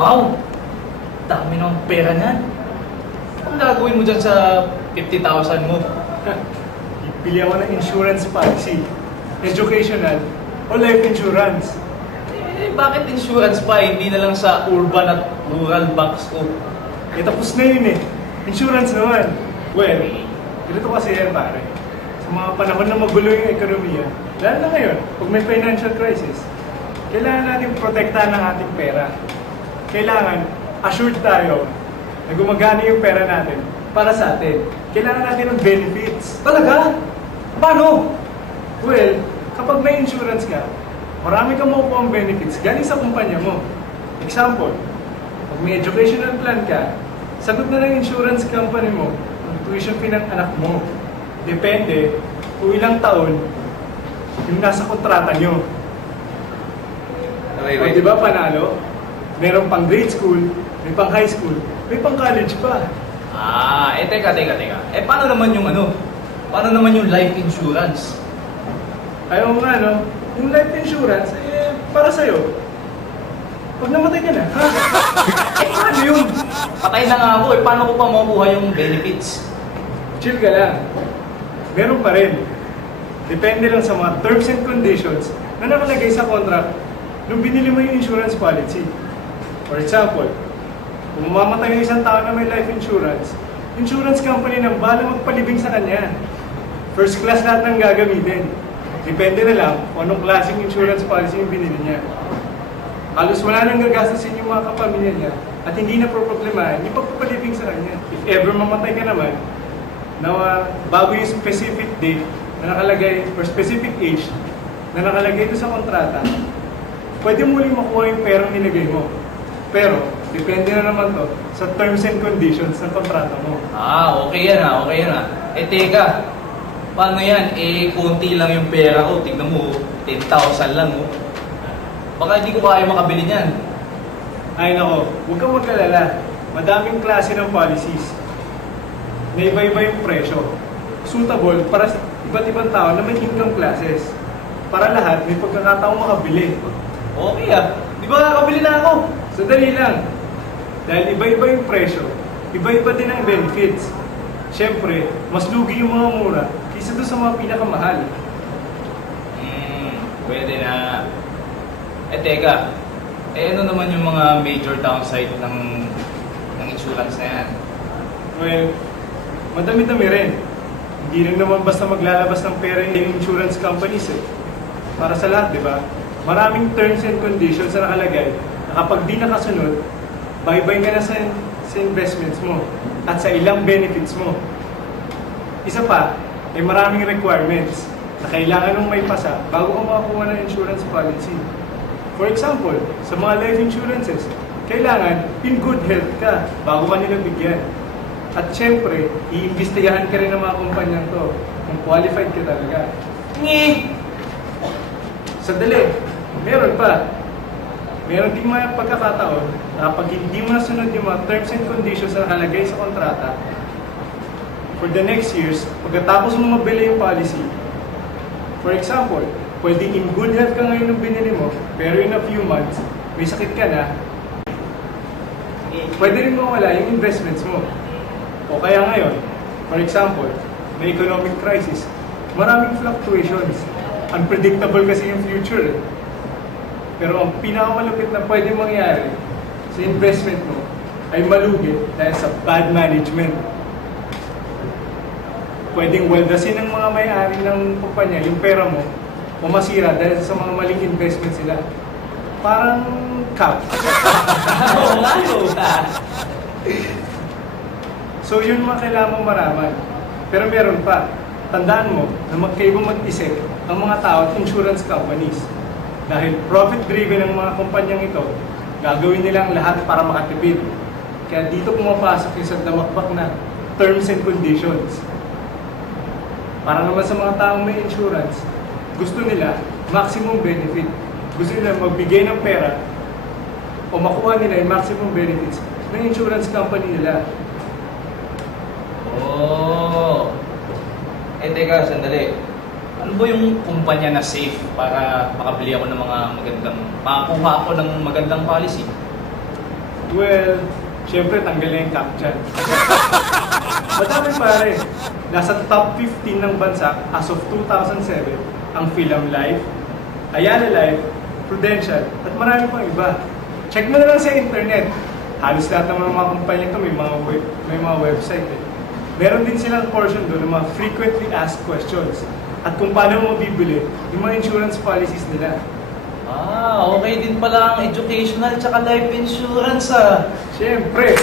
Wow! Dami ng pera niyan. Ang gagawin mo dyan sa 50,000 mo? Bili ako ng insurance policy, educational, o life insurance. Eh, bakit insurance pa? Hindi na lang sa urban at rural banks ko. Eh, tapos na yun eh. Insurance naman. Well, ganito kasi yan pare. Sa mga panahon na magulo yung ekonomiya, lalo na ngayon, pag may financial crisis, kailangan natin protektahan ng ating pera. Kailangan assured tayo na gumagana yung pera natin para sa atin. Kailangan natin ng benefits. Talaga? Paano? Well, kapag may insurance ka, marami kang makukuha ang benefits galing sa kumpanya mo. Example, pag may educational plan ka, sagot na ng insurance company mo ang tuition fee ng anak mo. Depende kung ilang taon yung nasa kontrata nyo. Okay, O diba panalo? Meron pang grade school, may pang high school, may pang college pa. Teka. Eh, paano naman yung ano? Paano naman yung life insurance? Ayaw nga, no? Yung life insurance, para sa'yo. Pag namatay ka na, ha? Paano yun? Patay na nga ako eh. Paano ko pa makukuha yung benefits? Chill ka lang. Meron pa rin. Depende lang sa mga terms and conditions na nakalagay sa contract nung binili mo yung insurance policy. For example, kung mamamatay yung isang tao na may life insurance company nang bahala magpalibing sa kanya. First class lahat ng gagamitin. Depende na lang kung anong klaseng insurance policy yung binili niya. Halos wala nang gagastusin yung mga kapamilya niya at hindi na problemahin yung pagpapalibing sa kanya. If ever mamatay ka naman, na bago yung specific date na nakalagay, or specific age na nakalagay ito sa kontrata, pwede mo uling makuha yung perang nilagay mo. Pero, depende na naman to sa terms and conditions ng kontrata mo. Okay yan Eh, teka. Paano yan? Eh, konti lang yung pera ko. Tignan mo, 10,000 lang, oh. Baka hindi ko kaya makabili niyan. Ay nako, huwag kang magkalala. Madaming klase ng policies. May iba-iba yung presyo. Suitable para sa iba't ibang tao na may income classes. Para lahat may pagkakataong makabili. Okay Di ba kakabili na ako? Sandali lang. Dahil iba-iba yung presyo, iba-iba din ang benefits. Siyempre, mas lugi yung mga mura kaysa doon sa mga pinakamahal. Pwede na. Eh, teka. Eh, ano naman yung mga major downside ng insurance na yan? Well, madami-dami rin. Hindi rin naman basta maglalabas ng pera yung insurance companies eh. Para sa lahat, di ba? Maraming terms and conditions na nakalagay na kapag di nakasunod, bye-bye ka na sa investments mo at sa ilang benefits mo. Isa pa, ay maraming requirements na kailangan mong may pasa bago ka makakuha ng insurance policy. For example, sa mga life insurances, kailangan in good health ka bago ka nila bigyan. At syempre, iimbestigahan ka rin ng mga kumpanyang to kung qualified ka talaga. Sandali, meron pa. Meron din mga pagkakataon na kapag hindi mo nasunod yung mga terms and conditions na nakalagay sa kontrata, for the next years, pagkatapos mo mabili yung policy, for example, pwedeng in good health ka ngayon nung binili mo, pero in a few months, may sakit ka na, pwede rin mawala yung investments mo. O kaya ngayon, for example, may economic crisis, maraming fluctuations. Unpredictable kasi yung future. Pero ang pinakamalupit na pwede mangyari sa investment mo ay malugi dahil sa bad management. Pwedeng waldasin ng mga may-ari ng kumpanya yung pera mo o masira dahil sa mga maling investment sila. Parang cap. So yun mga kailangan mong maraman. Pero meron pa. Tandaan mo na magkaibang mag-isip ang mga tao at insurance companies. Dahil profit-driven ang mga kumpanyang ito, gagawin nilang lahat para makatipid. Kaya dito pumapasok yung sa damakbak na terms and conditions. Para naman sa mga taong may insurance, gusto nila maximum benefit. Gusto nila magbigay ng pera o makuha nila yung maximum benefits ng insurance company nila. Eh, teka, sandali. Ano ba yung kumpanya na safe para makabili ako ng mga makakuha ako ng magandang policy? Well, syempre tanggal na yung cap dyan. Madami pare. Nasa top 15 ng bansa as of 2007 ang Film Life, Ayala Life, Prudential, at marami pang iba. Check mo na lang sa internet. Halos lahat ng mga kumpanya ito may mga website eh. Meron din silang portion doon ng mga frequently asked questions at kung paano mo bibili yung mga insurance policies nila. Ah, okay din pala ang educational tsaka life insurance ah. Siyempre,